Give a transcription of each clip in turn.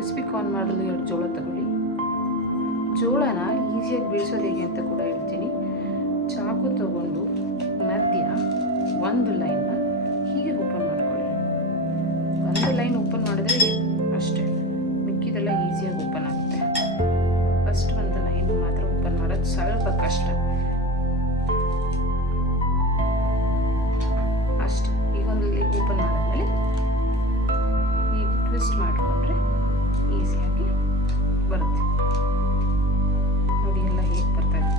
Crispy corn ಮಾಡಲು 2 ಜೋಳ ತಗೊಳ್ಳಿ. ಜೋಳನ ಈಸಿಯಾಗಿ ಬೀಳ್ಸೋದು ಹೇಗೆ ಅಂತ ಕೂಡ ಹೇಳ್ತೀನಿ. ಚಾಕು ತಗೊಂಡು ಮಧ್ಯ ಒಂದು ಲೈನ್ನ ಹೀಗೆ ಓಪನ್ ಮಾಡ್ಕೊಳ್ಳಿ. ಒಂದು ಲೈನ್ ಓಪನ್ ಮಾಡಿದ್ರೆ ಅಷ್ಟೇ, ಮಿಕ್ಕಿದೆಲ್ಲ ಈಸಿಯಾಗಿ ಓಪನ್ ಆಗುತ್ತೆ. ಫಸ್ಟ್ ಒಂದು ಲೈನ್ ಮಾತ್ರ ಓಪನ್ ಮಾಡೋದು ಸ್ವಲ್ಪ ಕಷ್ಟ ಅಷ್ಟೇ. ಈಗ ಒಂದು ಲೈನ್ ಓಪನ್ ಮಾಡಿದ್ಮೇಲೆ ಈಗ ಟ್ವಿಸ್ಟ್ ಮಾಡಿಕೊಂಡ್ರೆ ಈಸಿಯಾಗಿ ಬರುತ್ತೆ. ನೋಡಿ ಎಲ್ಲ ಹೇಗೆ ಬರ್ತಾ ಇದೆ.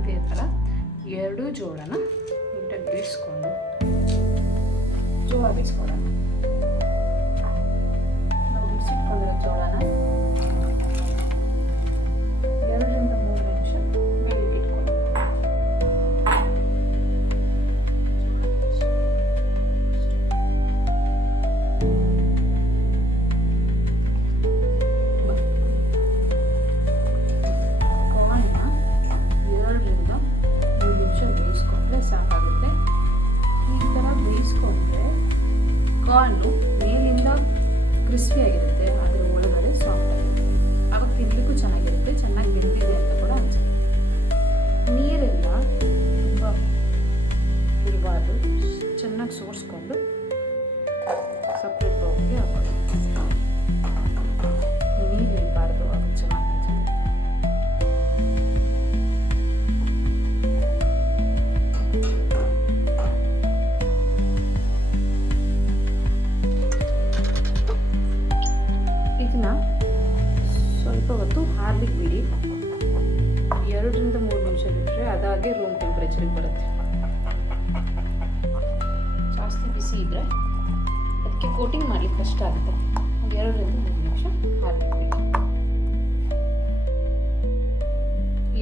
ಇದೇ ಥರ 2 ಜೋಳನ ನೀಟಾಗಿ ಬೇಯಿಸ್ಕೊಂಡು ಜೋಳ ಬೇಯಿಸ್ಕೊಳ್ಳೋಣ. ನಾವು ಬಿಸಿಟ್ಕೊಂಡಿರೋ ಜೋಳನ 2 ರಿಂದ 3 ನಿಮಿಷ ಬೇಯಕ್ಕೆ ಇಟ್ಕೊಳ್ಳಿ. ಕಾರ್ನ 2 ರಿಂದ 3 ನಿಮಿಷ ಬೇಯಿಸ್ಕೊಂಡ್ರೆ ಸಾಕಾಗುತ್ತೆ. ಈ ಥರ ಬೇಯಿಸ್ಕೊಂಡ್ರೆ ಕಾರ್ನು ಮೇಲಿಂದ ಕ್ರಿಸ್ಪಿ ಆಗಿರುತ್ತೆ, ಆದರೆ ಒಳಗಡೆ ಸಾಫ್ಟ್ ಆಗಿರುತ್ತೆ. ಆವಾಗ ತಿನ್ನಲಿಕ್ಕೂ ಚೆನ್ನಾಗಿರುತ್ತೆ, ಚೆನ್ನಾಗಿ ಬೆಂದಿದೆ ಅಂತ ಕೂಡ ಅನ್ಸುತ್ತೆ. ನೀರೆಲ್ಲ ತುಂಬ ಇರಬಾರ್ದು, ಚೆನ್ನಾಗಿ ಸೋರಿಸ್ಕೊಂಡು ಸಪ್ರೇಟ್ ಬೌಲ್ಗೆ ಹಾಕೋದು. ನೀರು ಇರಬಾರ್ದು, ಆಗ ಚೆನ್ನಾಗಿ ಅನ್ಸುತ್ತೆ. ಇದನ್ನ ಸ್ವಲ್ಪ ಹೊತ್ತು ಹಾರ್ಲಿಕ್ಕೆ ಬಿಡಿ. 2 ರಿಂದ 3 ನಿಮಿಷ ಬಿಟ್ಟರೆ ಅದಾಗೆ ರೂಮ್ ಟೆಂಪ್ರೇಚರ್ಗೆ ಬರುತ್ತೆ. ಜಾಸ್ತಿ ಬಿಸಿ ಇದ್ದರೆ ಅದಕ್ಕೆ ಕೋಟಿಂಗ್ ಮಾಡ್ಲಿಕ್ಕೆ ಕಷ್ಟ ಆಗುತ್ತೆ. 2 ರಿಂದ 3 ನಿಮಿಷ ಹಾರ್ಲಿಕ್ಕೆ ಬಿಡಿ.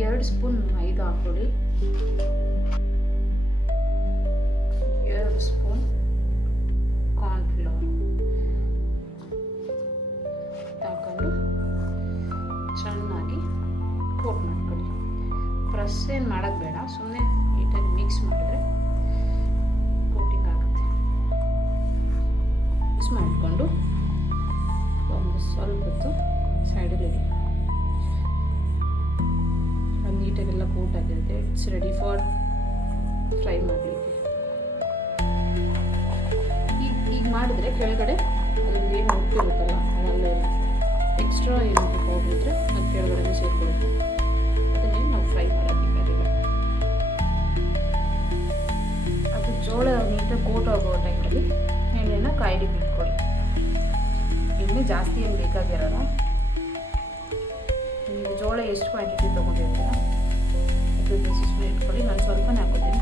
2 ಸ್ಪೂನ್ ಮೈದಾ ಹಾಕೊಳ್ಳಿ. 2 ಸ್ಪೂನ್ ಕಾರ್ನ್ಫ್ಲವರ್ ಹಾಕೊಂಡು ಚೆನ್ನಾಗಿ ಕೋಟ್ ಮಾಡ್ಕೊಳ್ಳಿ. ಪ್ರೆಸ್ ಏನು ಮಾಡೋದು ಬೇಡ, ಸುಮ್ಮನೆ ನೀಟಾಗಿ ಮಿಕ್ಸ್ ಮಾಡಿದ್ರೆ ಕೋಟಿಂಗ್ ಆಗುತ್ತೆ. ಮಿಕ್ಸ್ ಮಾಡಿಕೊಂಡು ಒಂದು ಸ್ವಲ್ಪ ಹೊತ್ತು ಸೈಡಲ್ಲಿ ಇಡಿ. ಅದು ನೀಟಾಗೆಲ್ಲ ಕೋಟ್ ಆಗಿರುತ್ತೆ. ಇಟ್ಸ್ ರೆಡಿ ಫಾರ್ ಫ್ರೈ ಮಾಡಲಿಕ್ಕೆ. ಈಗ ಮಾಡಿದ್ರೆ ಕೆಳಗಡೆ ಅದ್ರಲ್ಲಿ ಏನು ಉಪ್ಪಿರುತ್ತಲ್ಲ ಅದೆಲ್ಲ ಎಕ್ಸ್ಟ್ರಾ ಏನು ಪೌಡ್ರ್ ಇದ್ದರೆ ಅದು ಕೆಳಗಡೆ ಸೇರ್ಕೊಳ್ಳೋದು. ಅದನ್ನೇ ನಾವು ಫ್ರೈ ಮಾಡೋಕ್ಕಾಗಿಲ್ಲ. ಅದು ಜೋಳ ನೀಟಾಗಿ ಕೋಟ್ ಆಗೋ ಟೈಮಲ್ಲಿ ಎಣ್ಣೆನ ಕಾಯ್ಲಿಕ್ಕೆ ಇಟ್ಕೊಳ್ಳಿ. ಎಣ್ಣೆ ಜಾಸ್ತಿ ಏನು ಬೇಕಾಗಿರೋಲ್ಲ. ನೀವು ಜೋಳ ಎಷ್ಟು ಕ್ವಾಂಟಿಟಿ ತೊಗೊಂಡಿರ್ತೀರ ಅದು ಬೇಸಿಸ್ಮೇಲೆ ಇಟ್ಕೊಳ್ಳಿ. ನಾನು ಸ್ವಲ್ಪನೇ ಹಾಕೋತೀನಿ,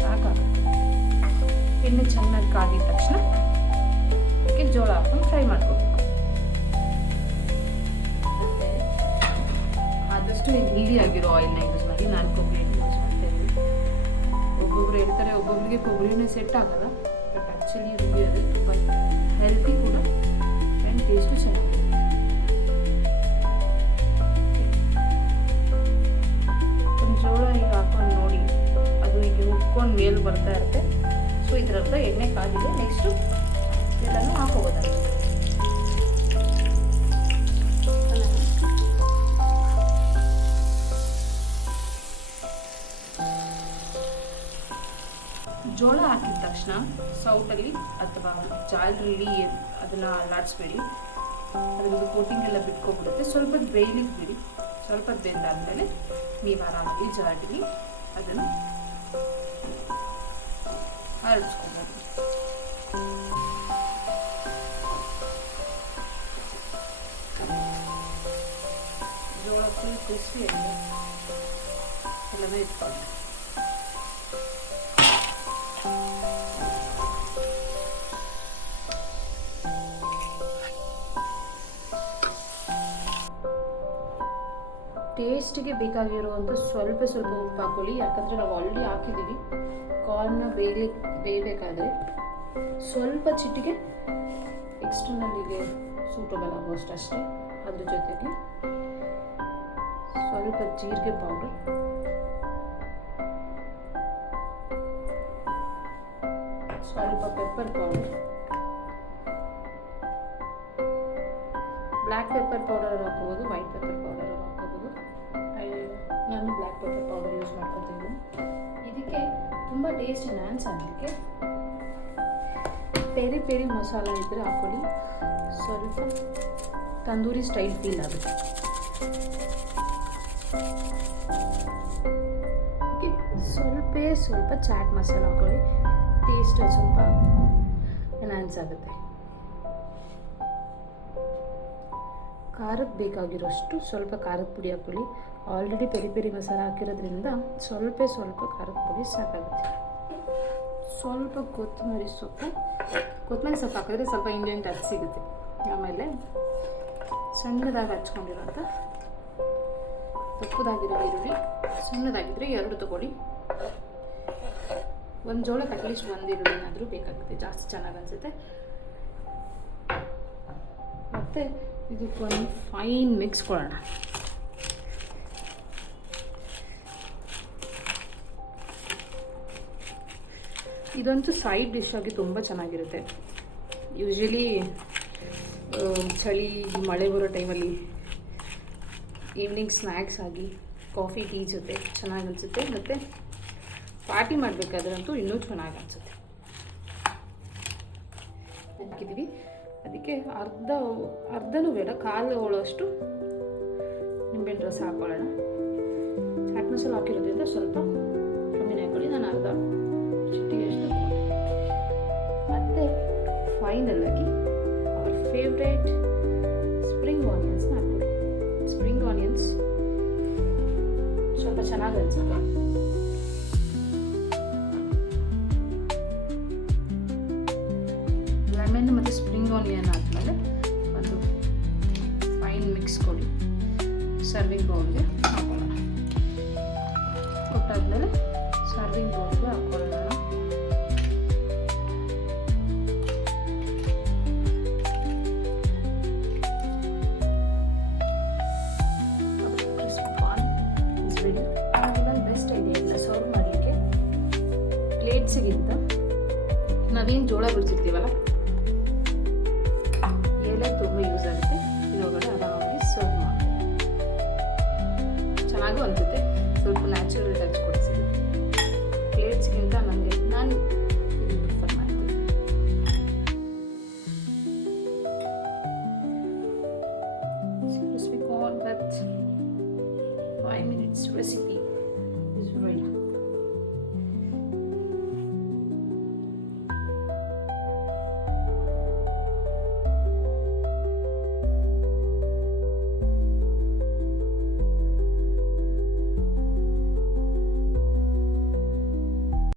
ಸಾಕಾಗುತ್ತೆ. ಎಣ್ಣೆ ಚೆನ್ನಾಗಿ ಕಾದಿದ ತಕ್ಷಣ ಅದಕ್ಕೆ ಜೋಳ ಹಾಕೊಂಡು ಫ್ರೈ ಮಾಡ್ಕೋಬೇಕು. ಆದಷ್ಟು ಹೆಲ್ದಿ ಆಗಿರೋ ಆಯಿಲ್ನ ಯೂಸ್ ಮಾಡಿ. ನಾನು ಕೊಬ್ಬರಿ ಎಣ್ಣೆ ಯೂಸ್ ಮಾಡ್ತಾ ಇದ್ದೀನಿ. ಒಬ್ಬೊಬ್ರು ಹೇಳ್ತಾರೆ ಒಬ್ಬೊಬ್ಬರಿಗೆ ಕೊಬ್ಬರಿ ಎಣ್ಣೆ ಸೆಟ್ ಆಗಲ್ಲ, ಬಟ್ ಆ್ಯಕ್ಚುಲಿ ರೂಢಿ ಅದು ತುಂಬ ಹೆಲ್ತಿ ಕೂಡ ಆ್ಯಂಡ್ ಟೇಸ್ಟು ಚೆನ್ನಾಗಿದೆ. ಒಂದು ಜೋಳ ಈಗ ಹಾಕೊಂಡು ನೋಡಿ, ಅದು ಈಗ ಉಟ್ಕೊಂಡು ಮೇಲೆ ಬರ್ತಾ ಇರುತ್ತೆ. ಸೊ ಇದರರ್ಥ ಎಣ್ಣೆ ಕಾದಿದೆ. ನೆಕ್ಸ್ಟು ಎಲ್ಲನೂ ಹಾಕೋಬೋದಲ್ಲ. ಜೋಳ ಹಾಕಿದ ತಕ್ಷಣ ಸೌಟಲ್ಲಿ ಅಥವಾ ಜಾಲರಲ್ಲಿ ಅದನ್ನು ಅಲ್ಲಾಡಿಸ್ಬೇಡಿ. ಅದರದ್ದು ಕೋಟಿಂಗ್ ಎಲ್ಲ ಬಿಟ್ಕೊಬಿಡುತ್ತೆ. ಸ್ವಲ್ಪ ಬೇಯಲಿಕ್ಕೆ ಬಿಡಿ. ಸ್ವಲ್ಪ ಬೆಂದಾದ್ಮೇಲೆ ನೀವು ಆರಾಮಾಗಿ ಜಾಲಲ್ಲಿ ಅದನ್ನು ಹರಡಿಸ್ಕೊಬೋದು. ಜೋಳ ಫುಲ್ ಕ್ರಿಸ್ಪಿ ಆಗಿದೆ. ಎಲ್ಲನೂ ಇಟ್ಕೊಂಡು ಟೇಸ್ಟಿಗೆ ಬೇಕಾಗಿರುವಂಥ ಸ್ವಲ್ಪ ಉಪ್ಪು ಹಾಕೊಳ್ಳಿ. ಯಾಕಂದರೆ ನಾವು ಆಲ್ರೆಡಿ ಹಾಕಿದ್ದೀವಿ. ಕಾರ್ನ ಬೇಯಬೇಕಾದ್ರೆ ಸ್ವಲ್ಪ ಚಿಟಿಗೆ ಎಕ್ಸ್ಟರ್ನಲ್ಲಿಗೆ ಸೂಟಬಲ್ ಆಗೋಷ್ಟು ಅಷ್ಟೇ. ಅದ್ರ ಜೊತೆಗೆ ಸ್ವಲ್ಪ ಜೀರಿಗೆ ಪೌಡರ್, ಸ್ವಲ್ಪ pepper powder, black pepper powder ಹಾಕೋಬೋದು, ವೈಟ್ ಪೆಪ್ಪರ್ ಪೌಡರ್ ಹಾಕೋಬೋದು. ನಾನು ಬ್ಲ್ಯಾಕ್ ಪೆಪ್ಪರ್ ಪೌಡರ್ ಯೂಸ್ ಮಾಡ್ಕೊತೀನಿ. ಇದಕ್ಕೆ ತುಂಬ ಟೇಸ್ಟ್ ಎನ್ಹಾನ್ಸ್ ಆಗಲಿಕ್ಕೆ ಪೆರಿ ಪೆರಿ ಮಸಾಲ ಇದ್ದರೆ ಹಾಕೊಳ್ಳಿ, ಸ್ವಲ್ಪ ತಂದೂರಿ ಸ್ಟೈಲ್ ಫೀಲ್ ಆಗುತ್ತೆ. ಸ್ವಲ್ಪ ಚಾಟ್ ಮಸಾಲ ಹಾಕೊಳ್ಳಿ, ಟೇಸ್ಟ್ ಸ್ವಲ್ಪ ಎನ್ಹಾನ್ಸ್ ಆಗುತ್ತೆ. ಖಾರಕ್ಕೆ ಬೇಕಾಗಿರೋಷ್ಟು ಸ್ವಲ್ಪ ಖಾರದ ಪುಡಿ ಹಾಕೊಳ್ಳಿ. ಆಲ್ರೆಡಿ ಪೆರಿ ಪೆರಿ ಮಸಾಲ ಹಾಕಿರೋದ್ರಿಂದ ಸ್ವಲ್ಪ ಖಾರದ ಪುಡಿ ಸಾಕಾಗುತ್ತೆ. ಸ್ವಲ್ಪ ಕೊತ್ತಂಬರಿ ಸೊಪ್ಪು ಹಾಕಿದ್ರೆ ಸ್ವಲ್ಪ ಇಂಡಿಯನ್ ಟಚ್ ಸಿಗುತ್ತೆ. ಆಮೇಲೆ ಸಣ್ಣದಾಗಿ ಹಚ್ಕೊಂಡಿರೋಂಥ ದಪ್ಪದಾಗಿರೋ ಈರುಳ್ಳಿ, ಸಣ್ಣದಾಗಿದ್ದರೆ 2 ತಗೊಳ್ಳಿ. ಒಂದು ಜೋಳಕ್ಕೆ ಅಟ್ಲೀಸ್ಟ್ 1 ಈರುಳ್ಳಿನಾದರೂ ಬೇಕಾಗುತ್ತೆ, ಜಾಸ್ತಿ ಚೆನ್ನಾಗಿ ಅನಿಸುತ್ತೆ. ಮತ್ತು ಇದಕ್ಕೊಂದು ಫೈನ್ ಮಿಕ್ಸ್ ಕೊಡೋಣ. ಇದಂತೂ ಸೈಡ್ ಡಿಶ್ ಆಗಿ ತುಂಬ ಚೆನ್ನಾಗಿರುತ್ತೆ. ಯೂಶ್ವಲಿ ಚಳಿ ಮಳೆ ಬರೋ ಟೈಮಲ್ಲಿ ಈವ್ನಿಂಗ್ ಸ್ನ್ಯಾಕ್ಸ್ ಆಗಿ ಕಾಫಿ ಟೀ ಜೊತೆ ಚೆನ್ನಾಗಿ ಅನಿಸುತ್ತೆ. ಮತ್ತು ಪಾರ್ಟಿ ಮಾಡಬೇಕಾದ್ರಂತೂ ಇನ್ನೂ ಚೆನ್ನಾಗಿ ಅನಿಸುತ್ತೆ. ಹಾಕಿದ್ದೀವಿ, ಅದಕ್ಕೆ ಅರ್ಧನೂ ಬೇಡ, ಕಾಲು ಹೋಳೋಷ್ಟು ನಿಂಬೆಹಣ್ಣು ರಸ ಹಾಕೊಳ್ಳೋಣ. ಚಾಟ್ ಮಸಾಲ ಹಾಕಿರೋದ್ರಿಂದ ಸ್ವಲ್ಪ ಕಮ್ಮಿನೇ ಹಾಕೊಳ್ಳಿ. ನಾನು ಅರ್ಧ ಚಿಟಿಗೆಯಷ್ಟು. ಮತ್ತು ಫೈನಲ್ ಆಗಿ ಅವರ್ ಫೇವ್ರೇಟ್ ಸ್ಪ್ರಿಂಗ್ ಆನಿಯನ್ಸ್ನ ಹಾಕೊಳ್ಳಿ. ಸ್ಪ್ರಿಂಗ್ ಆನಿಯನ್ಸ್ ಸ್ವಲ್ಪ ಚೆನ್ನಾಗಿ ಅನಿಸುತ್ತೆ. ಲೆಮನ್ ಮತ್ತು ಸ್ಪ್ರಿಂಗ್ ಆನಿಯನ್ ಆದಮೇಲೆ ಒಂದು ಫೈನ್ ಮಿಕ್ಸ್ ಕೊಡಿ. ಸರ್ವಿಂಗ್ ಬೌಲ್ಗೆ ಹಾಕೊಳ್ಳೋಣ. ಕೊಟ್ಟಾದ್ಮೇಲೆ ಸರ್ವಿಂಗ್ ಬೌಲ್ಗೆ ಹಾಕೊಳ್ಳೋಣ. Crispy corn is ready. ಅದೊಂದು ಬೆಸ್ಟ್ ಐಡಿಯಾ ಇಲ್ಲ ಸರ್ವ್ ಮಾಡಲಿಕ್ಕೆ. ಪ್ಲೇಟ್ಸಿಗಿಂತ ನಾವೇನು ಜೋಳ ಬಿಡ್ಸಿರ್ತೀವಲ್ಲ, ಎಲೆ ತುಂಬ ಯೂಸ್ ಆಗುತ್ತೆ. ಇದರೊಳಗಡೆ ಆರಾಮಾಗಿ ಸರ್ವ್ ಮಾಡಿ ಚೆನ್ನಾಗೂ ಅನಿಸುತ್ತೆ. ಸ್ವಲ್ಪ ನ್ಯಾಚುರಲ್ ಟಚ್ ಕೊಡಿಸಿದೆ. ಪ್ಲೇಟ್ಸ್ಗಿಂತ ನಾನು ಇದು ಪ್ರಿಫರ್ ಮಾಡ್ತೀನಿ. Crispy corn with 5 minutes recipe.